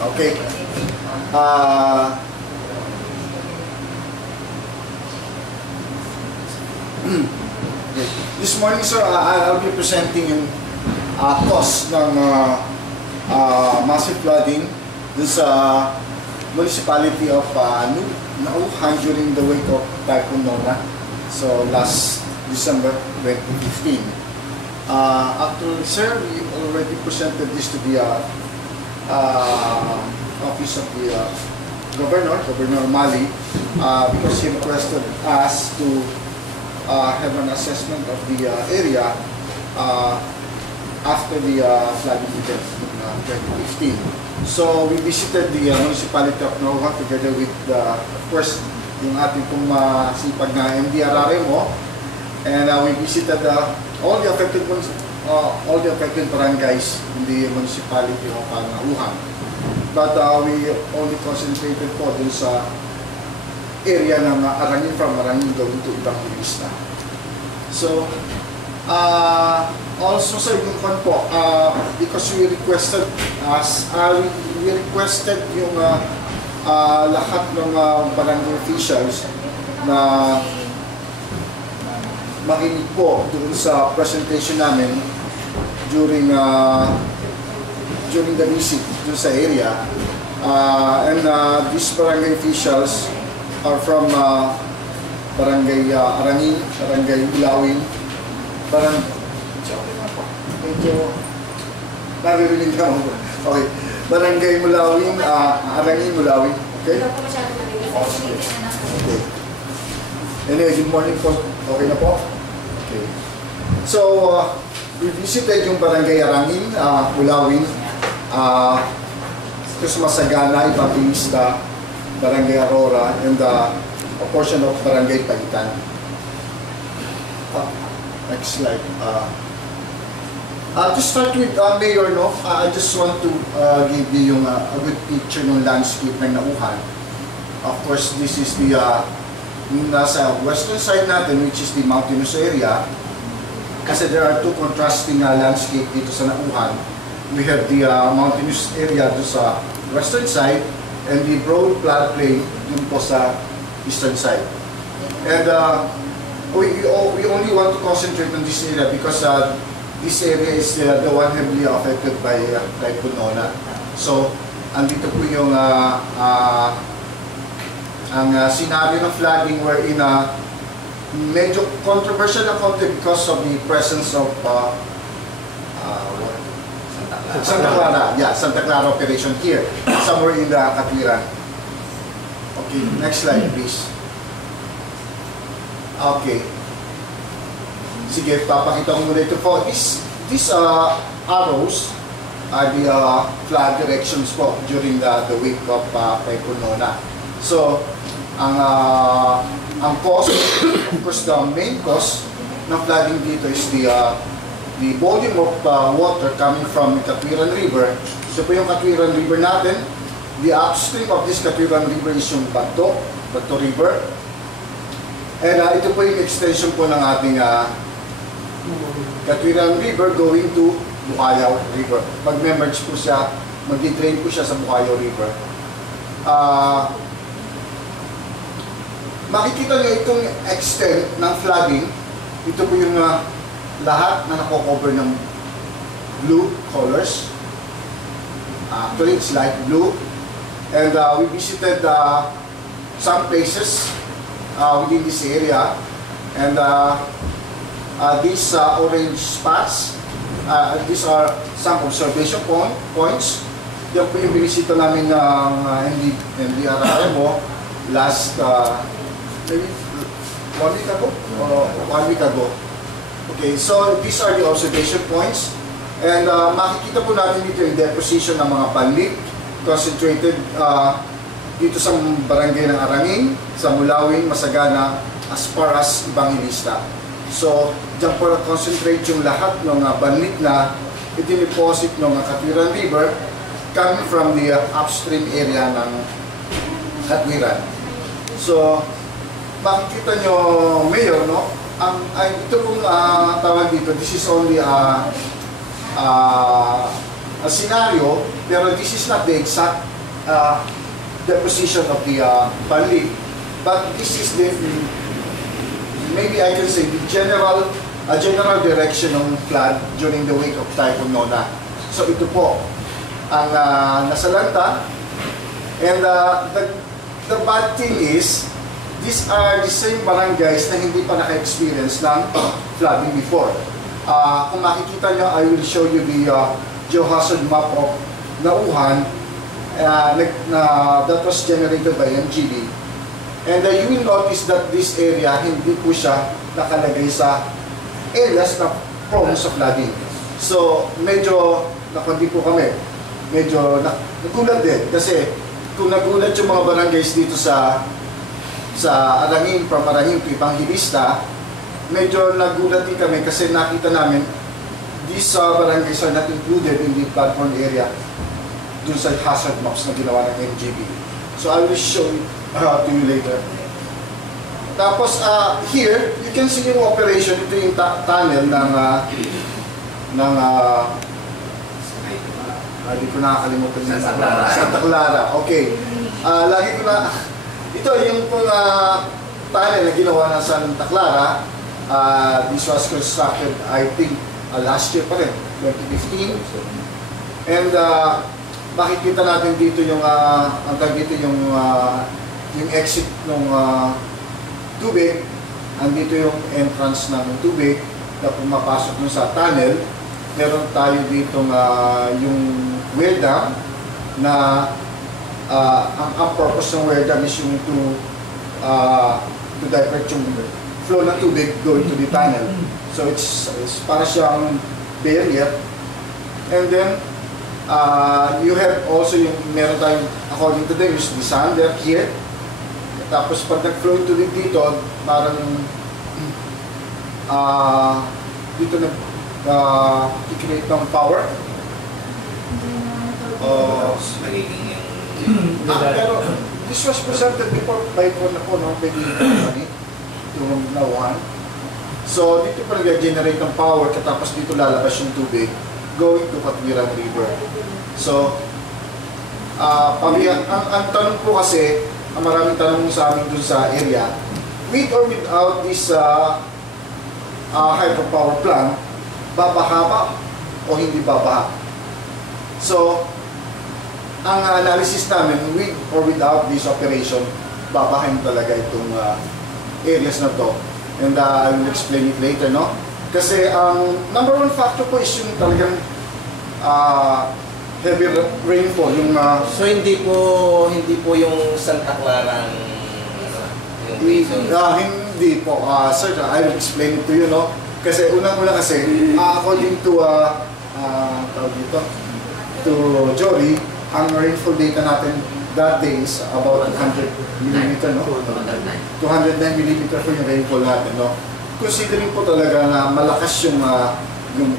Okay. Uh, this morning, sir, I'll be presenting yung cause ng massive flooding dun sa municipality of Nauhan during the wake of Typhoon Nona. So, last December 2015. Actually, sir, we already presented this to the office of the Governor Mali, because he requested us to have an assessment of the area after the flooding event in 2015. So we visited the municipality of Nauhan together with of course yung ating pong sipag na MDRRMO, and we visited all the affected barangays in the municipality of Nauhan. But we only concentrated po dun sa area ng Arangin, from Arangin going to Evangelista. So, also sa yung po, because we requested yung lahat ng barangay officials na makinig po doon sa presentation namin during the visit doon sa area, and these barangay officials are from Barangay Arangin, Barangay Mulawin, medyo naririnig ka mo. Okay, Barangay Mulawin, Arangin, Mulawin. Okay? Okay. Anyway, good morning po. Okay na po? Okay. So, we visited yung Barangay Arangin, Mulawin, Masagana, Evangelista, Barangay Aurora, and a portion of Barangay Pagitan. Next slide. To start with, Mayor, I just want to give you yung, a good picture ng landscape ng Nauhan. Of course, this is the nasa western side natin, which is the mountainous area. Kasi there are two contrasting landscape dito sa Nauhan. We have the mountainous area dito sa western side, and the broad floodplain dun po sa eastern side. And we only want to concentrate on this area because this area is the one heavily affected by Typhoon Nona. So, andito po yung ang scenario ng flooding wherein medyo controversial na konti because of the presence of Santa Clara. Yeah, Santa Clara operation here, somewhere in the Katwiran. Okay, next slide please. Okay. Sige, papakita ko muna ito po. These arrows are the flood directions po during the wake of Typhoon Nona. So, ang cause, of course, the main cause ng flooding dito is the volume of water coming from the Katwiran River. So po yung Katwiran River natin, the upstream of this Katwiran River is yung Bato River. And ito po yung extension po ng ating Katwiran River going to Bukayaw River. Mag-merge po siya, mag-drain po siya sa Bukayaw River. Makikita niyo itong extent ng flooding. Ito po yung lahat na nako-cover ng blue colors. Actually, it's light blue. And we visited some places within this area. And these orange spots, these are some observation points. Yan po yung binisita namin ng MDRRMO last maybe 1 week ago? Or 1 week ago. Okay, so these are the observation points, and makikita po natin dito yung deposition ng mga panlik concentrated dito sa barangay ng Arangin, sa Mulawin, Masagana, as far as Evangelista. So, dyan po concentrate yung lahat ng panlik na itiniposit ng Katwiran River coming from the upstream area ng Katwiran. So, makikita nyo, Mayor, ito pong tawag dito, this is only a scenario, pero this is not the exact deposition of the panlit. But this is the, maybe I can say, the general direction ng flood during the wake of Typhoon Nona. So ito po ang nasalanta. And the bad thing is, these are the same barangays na hindi pa naka-experience ng flooding before. Kung makikita nyo, I will show you the geohazard map of Nauhan that was generated by MGB. And you will notice that this area, hindi po siya nakalagay sa areas na prone sa flooding. So, medyo nakundi po kami. Medyo nagulat din. Kasi kung nagulat yung mga barangays dito sa Arangin, from Arangin to Evangelista, medyo nagulat din kami kasi nakita namin these barangays are not included in the flood-prone area dun sa hazard maps na ginawa ng MGB. So I will show it to you later. Tapos here, you can see yung operation. Ito yung tunnel ng hindi ko nakakalimutan yung Santa Clara. Okay. Lagi ko na, ito yung tunnel na ginawa ng Santa Clara. This was constructed, I think, last year pa rin, 2015. And makikita natin dito yung yung exit ng tubig. Andito yung entrance ng tubig na pumapasok dun sa tunnel. Meron tayo dito yung well dam na ang purpose ng well dam is yung to divert yung flow ng tubig going to the tunnel. So it's para siyang barrier. And then you have also yung meron tayong, according to them, is the sander here. Tapos pag nag-flow yung tubig dito, parang dito nag-create ng power. Pero this was presented before by company yung Nauhan. So dito pa nag-generate ng power, katapos dito lalabas yung tubig going to Katwiran River. So ang tanong po kasi, ang maraming tanong sa amin dun sa area, with or without this hydropower plant, babaha ba o hindi babaha? So, ang analysis namin, with or without this operation, babahain talaga itong areas na to. And I will explain it later, no? Kasi ang number one factor po is yung talagang heavy rainfall. Yung, so hindi po yung Santa Clara yung reason? Hindi po. Sir, I will explain it to you, no? Kasi unang-una kasi, according to tawag dito, to Jory, ang rainfall data natin that day is about 100 mm, no? 209 mm po yung rainfall natin, no? Considering po talaga na malakas yung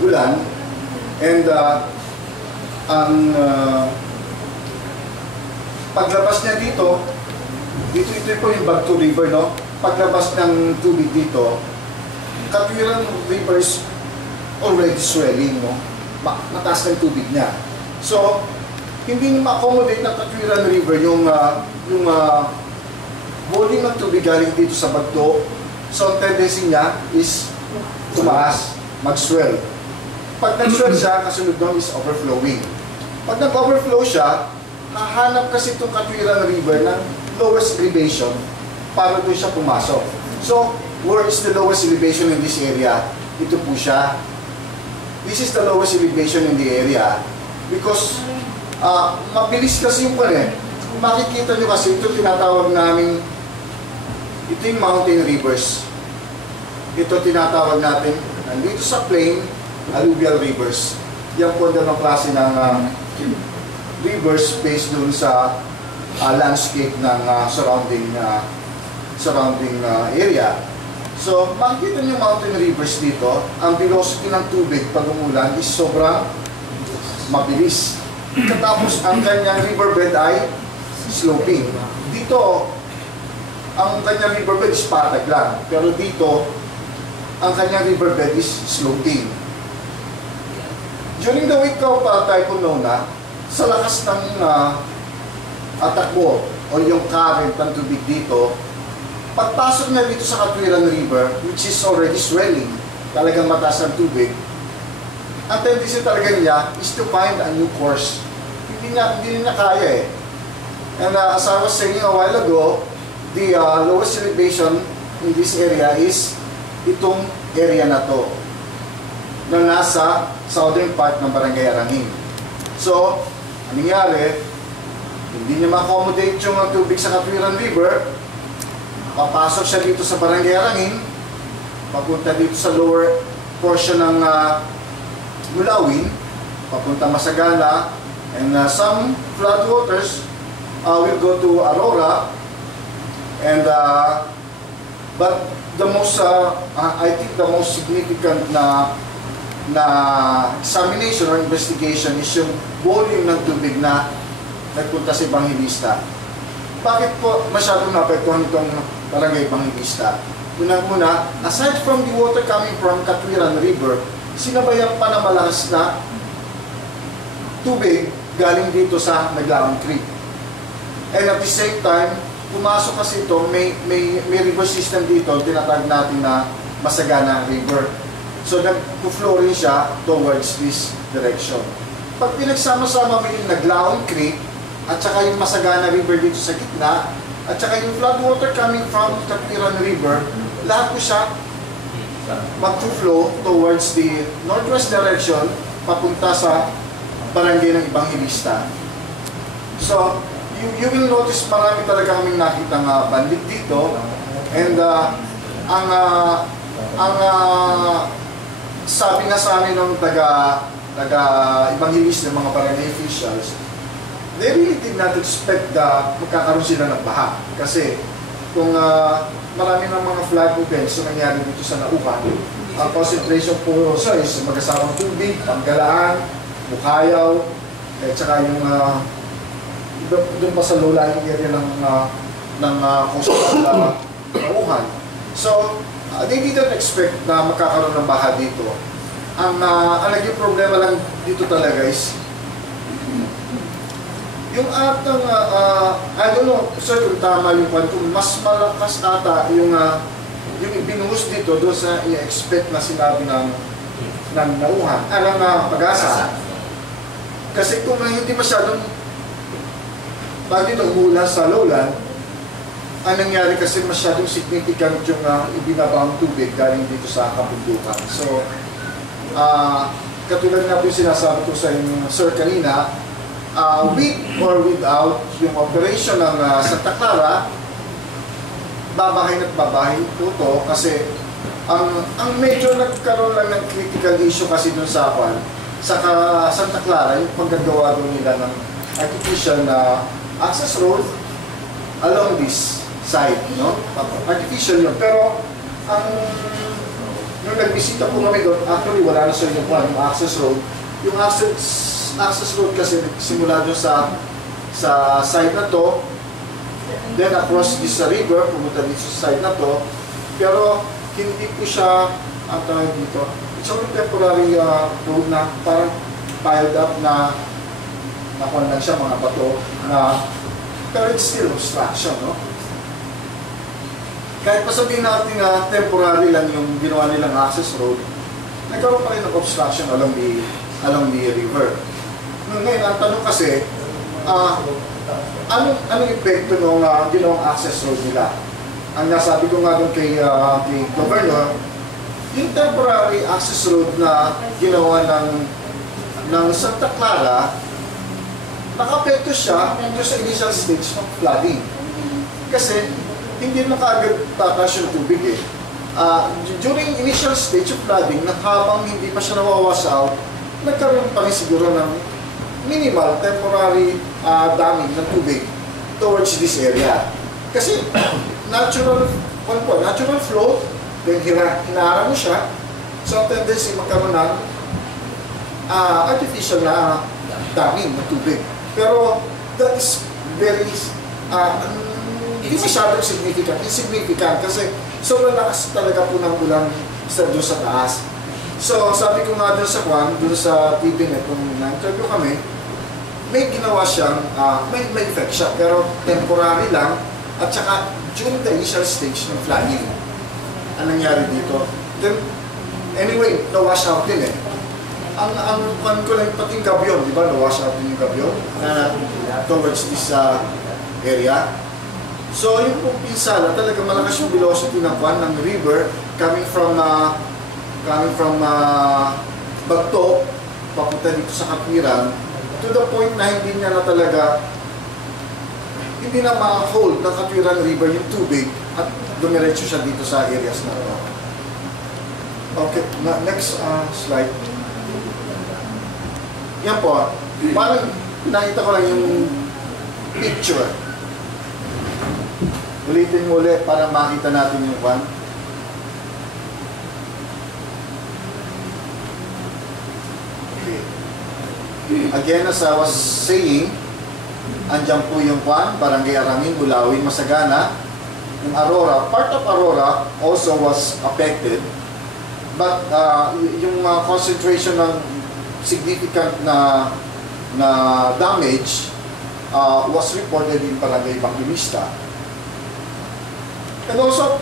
ulan, and ang paglabas niya dito po yung Bagto River, no? Paglabas ng tubig dito, Katwiran River is already swelling, no? Mataas ng tubig niya. So, hindi ma-accommodate ng Katwiran River yung volume ng tubig galing dito sa Bagto. So, ang tendency niya is tumaas, mag-swell. Pag nag-swell siya, kasunod doon is overflowing. Pag nag-overflow siya, hahanap kasi itong Katwiran River ng lowest elevation para doon siya pumasok. So, where is the lowest elevation in this area? Ito po siya. This is the lowest elevation in the area because mabilis kasi yung makikita nyo kasi ito tinatawag namin, ito yung mountain rivers. Ito tinatawag natin, nandito sa plain, alluvial rivers. Yan po ang klase ng rivers based dun sa landscape ng surrounding area. So, makikita nyo mountain rivers dito, ang velocity ng tubig pag umulan is sobrang mabilis. Katapos, ang kanyang riverbed ay sloping. Dito, ang kanyang riverbed is patag lang. Pero dito, ang kanyang riverbed is sloping. During the wake of Typhoon Nona, sa lakas ng takbo o yung current ng tubig dito, pagpasok na dito sa Katwiran River, which is already swelling, talagang mataas ang tubig, ang tendency talaga niya is to find a new course. Hindi niya kaya eh. And as I was saying a while ago, the lowest elevation in this area is itong area na to, na nasa southern part ng Barangay Arangin. So, anong nangyari? Hindi niya ma-accommodate yung tubig sa Katwiran River, papasok siya dito sa Barangay Arangin, papunta dito sa lower portion ng Mulawin, papunta Masagana, and some floodwaters will go to Aurora, and but the most I think the most significant na examination or investigation is yung volume ng tubig na nagpunta sa Evangelista. Bakit po masyadong naapektuhan itong Barangay Evangelista? Unang-una, aside from the water coming from Katwiran River, sinabayan pa na malakas na tubig galing dito sa Naglaon Creek. And at the same time, pumasok kasi ito, may river system dito, tinatag natin na Masagana River. So nag-flow rin siya towards this direction. Pag pinagsama-sama mo yung Naglaon Creek, at saka yung Masagana River dito sa gitna, at saka yung floodwater coming from Katwiran River, lahat ko siya mag-flow towards the northwest direction papunta sa barangay ng Evangelista. So, you will notice marami talaga kaming nakitang bandit dito, and ang sabi nga sa amin ng taga-Evangelista ng mga barangay officials, they really did not expect magkakaroon sila ng baha. Kasi kung marami ng mga flood events na nangyari dito sa Naukan, ang concentration po sa is mag-asawang tubig, Panggalaan, Bukayaw, at saka yung doon pa sa low-lying area ng coastal Naukan. So, they didn't expect na magkakaroon ng baha dito. Ang naging problema lang dito talaga is yung atang, I don't know, sir, kung tama yung kwanto, mas malakas ata yung ibinuhos dito doon sa i-expect na sinabi ng Nauhan, ng Pag-asa. Kasi kung hindi masyadong dito umuulan sa lowland, ang nangyari kasi masyadong significant yung ibinabang tubig galing dito sa kabundukan. So, katulad nga po yung sinasabi ko sa inyo, sir, kanina, with or without yung operation ng Santa Clara, babahay at babahay po ito kasi ang medyo nagkaroon lang ng critical issue kasi dun sa Santa Clara, yung paggagawa doon nila ng artificial na access road along this side, no? Artificial yun. Pero nung nagbisita po kami doon, actually wala na sa yung access road. Yung access road kasi simula doon sa side na to, then across this river, pumunta dito sa side na to, pero hindi po siya, ang tawag dito, it's only temporary road na parang piled up na nakuha lang siya mga bato na, pero it's still obstruction, no? Kahit pa sabihin natin na temporary lang yung ginawa nilang access road, nagkaroon pa rin ng obstruction along the river. Ngayon, ang tanong kasi, anong epekto ng ginawang access road nila? Ang nasabi ko nga doon kay Governor, yung temporary access road na ginawa ng Santa Clara, nakapekto siya dito sa initial stage ng flooding. Kasi, hindi mo kaagad tataas yung tubig eh. During initial stage of flooding, habang hindi pa siya nawawash out, nagkaroon pa rin siguro ng minimal, temporary damming ng tubig towards this area. Kasi natural flow, then hinara mo siya, so ang tendency magkaroon ng artificial na damming ng tubig. Pero that is very hindi masyadong insignificant kasi sobrang lakas talaga po ng ulan sa doon sa taas. So, sabi ko nga doon sa TV net, kung na-interview kami, may ginawa siyang, may effect siya, pero temporary lang, at saka during the initial stage ng flooding. Anong nangyari dito? Then, anyway, na-wash out din eh. Ang ko lang pating gabyon, di ba? Na-wash out din yung gabyon towards this area. So, yung pong pinsala, talaga malakas yung velocity ng river coming from Bagto, papunta dito sa Katwiran, to the point na hindi niya na talaga, hindi na ma-hold ng Katwiran River yung tubig at dumiretso siya dito sa areas na ito. Okay, next slide. Yan po, parang nakita ko lang yung picture. Ulitin mo ulit para makita natin yung one. Again, as I was saying, andyan po yung Barangay Arangin, Bulawin, Masagana. Yung Aurora, part of Aurora also was affected. But yung concentration ng significant na damage was reported in Barangay Bangilista. And also,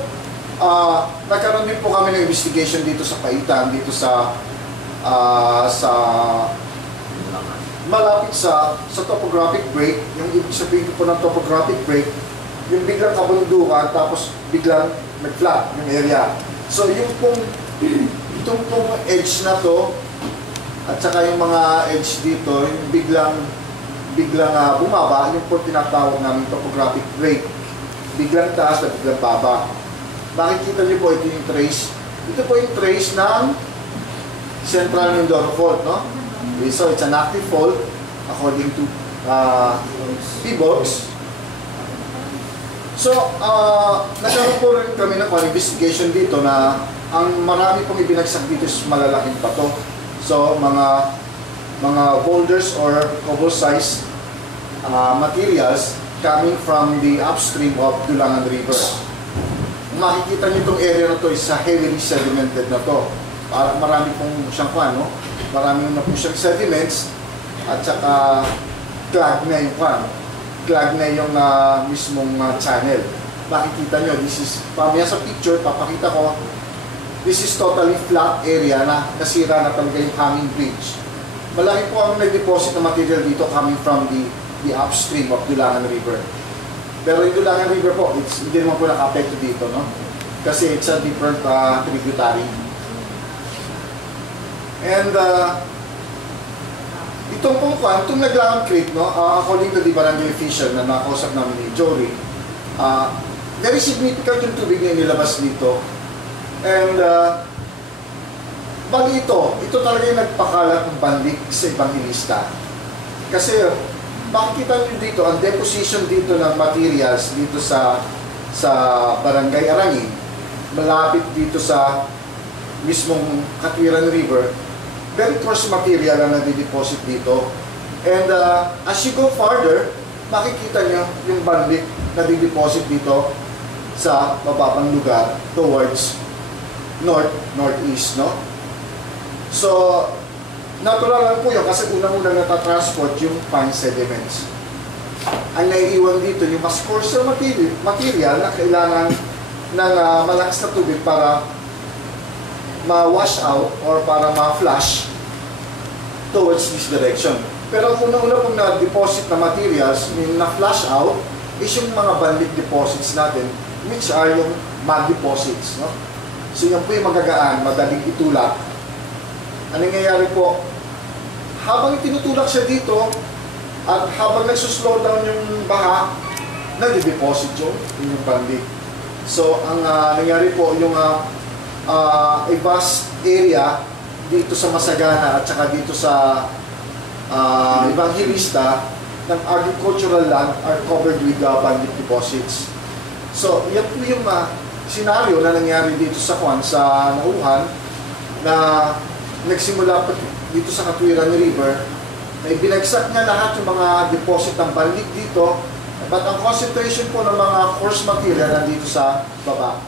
nagkaroon din po kami ng investigation dito sa Paitan, dito sa malapit sa topographic break. Yung ibig sabihin po ng topographic break, yung biglang kabundukan tapos biglang nag-flat yung area. So yung itong pong edge na to at saka yung mga edge dito, yung biglang bumaba, yung po tinatawag namin topographic break. Biglang taas at biglang baba. Makikita niyo po ito yung trace. Ito po yung trace ng Central Mindoro Fault, no? So it's an active fault according to PBOX. So, nagkaroon po rin kami ng investigation dito na ang marami pong ibinagsak dito is malalaking bato. So, mga boulders or cobble-sized materials coming from the upstream of Dulangan River. Makikita niyo itong area na to is heavily sedimented na to. Marami pong siyang no? Marami na po siyang sediments at saka clog na yung clog na yung mismong channel. Makikita nyo, this is, pamaya sa picture, papakita ko, this is totally flat area na nasira na talaga yung hanging bridge. Malaki po ang nag-deposit na material dito coming from the upstream of Dulangan River. Pero yung Dulangan River po, hindi naman po naka-apekto dito, no? Kasi it's a different tributary. And itong Naglaang Creek, no, according to the barangay official na nakausap namin ni Jory, very significant yung tubig na nilabas dito. And bali ito talaga yung nagpakalat ng bandik sa Evangelista. Kasi makikita nyo dito, ang deposition dito ng materials dito sa Barangay Arangin, malapit dito sa mismong Katwiran River, very coarse material ang nadideposit dito. And as you go farther, makikita nyo yung bandik na dideposit dito sa mababang lugar towards northeast, no? So, natural lang po yun kasi unang-unang natatransport yung fine sediments. Ang naiiwan dito yung mas coarser material na kailangan ng malakas na tubig para ma-wash out or para ma-flush towards this direction. Pero ang unang-una pong na-deposit na materials, yung na-flush out, is yung mga bandit deposits natin, which are yung mud deposits. No? So yan po yung magagaan, madaling itulak. Ang nangyayari po, habang tinutulak siya dito, at habang nagsuslow down yung baha, nag-deposit yung bandit. So ang nangyayari po, yung a vast area dito sa Masagana at saka dito sa Evangelista ng agricultural land are covered with bandit deposits. So, yan po yung senaryo na nangyari dito sa Nauhan na nagsimula dito sa Katwiran River na ibinagsak niya lahat yung mga deposit ng bandit dito, but ang concentration po ng mga coarse material nandito sa baba.